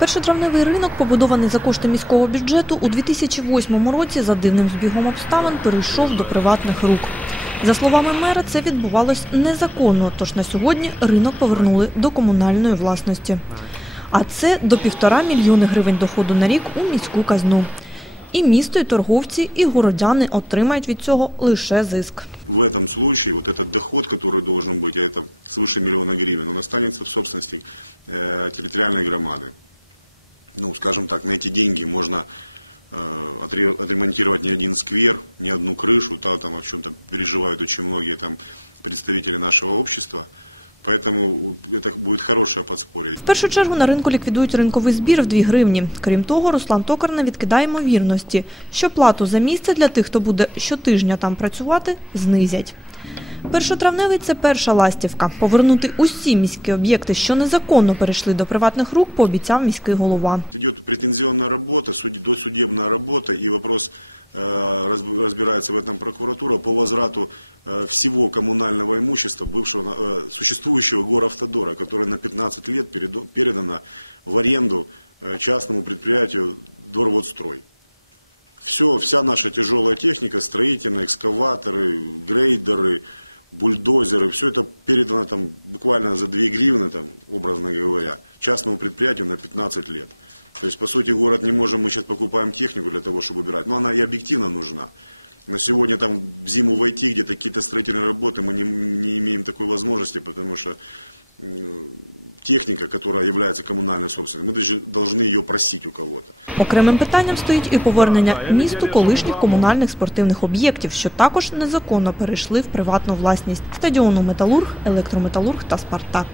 Першотравневий ринок, побудований за кошти міського бюджету, у 2008 році за дивним збігом обставин перейшов до приватних рук. За словами мера, це відбувалось незаконно, тож на сьогодні ринок повернули до комунальної власності. А це до півтора мільйони гривень доходу на рік у міську казну. І місто, і торговці, і городяни отримають від цього лише зиск. В этом случае вот этот доход, который должен быть, а это свыше миллиона гривен, он останется в собственности э, территориальной громады. Ну, скажем так, на эти деньги можно э, отре- отремонтировать не один сквер, не одну крышу, та, там о чем-то переживают очень многие там представители нашего общества. Поэтому это будет хорошее подспорье. В першу чергу на ринку ліквідують ринковий збір в 2 гривні. Крім того, Руслан Токар не відкидає ймовірності, що плату за місце для тих, хто буде щотижня там працювати, знизять. Першотравневий – це перша ластівка. Повернути усі міські об'єкти, що незаконно перейшли до приватних рук, пообіцяв міський голова. Идет претензионная работа, суд- досудебная работа, и вопрос э, разб- разбирается в этом прокуратура по возврату э, всего коммунального имущества бывшего, э, существующего горавтодора, которое на 15 лет передо- передано в аренду э, частному предприятию Дорводстрой. Все, вся наша тяжелая техника, строительные, экскаваторы, грейдеры, бульдозеры, все это передано там буквально за 2 гривны, там, образно говоря, частному предприятию на 15 лет. То есть, по сути, город не можем, мы сейчас покупаем технику для того, чтобы убирать, но она и объективно нужна. На сегодня там в зиму войти, где-то какие-то строительные работы, мы не, не имеем такой возможности, потому что м, яка є комунальною собственністю, ми должны ее просить у кого-то. Окремим питанням стоїть і повернення місту колишніх комунальних спортивних об'єктів, що також незаконно перейшли в приватну власність – стадіону «Металург», «Електрометалург» та «Спартак».